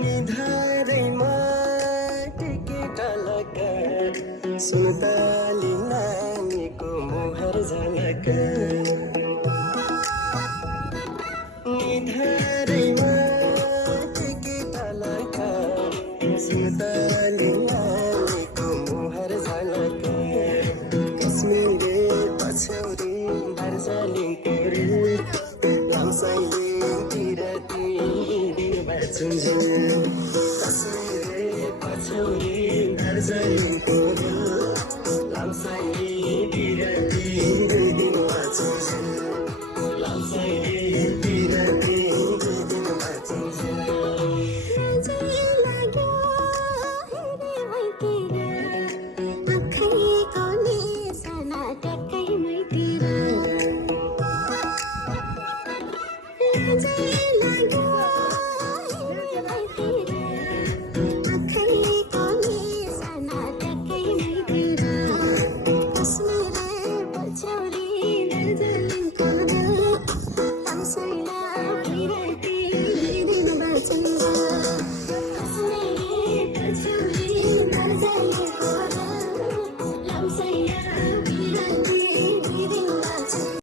निधारैमा टिकेटलक सुन्तली नानीको मुहार झलक निधारैमा टिकेटलक सुन्तली नानीको मुहार झलक कश्मीरे पछौरी दार्जिलिङको रे लामसाङतिर कश्मीरे पछौरी दार्जिलिङको रे लामसाङतिर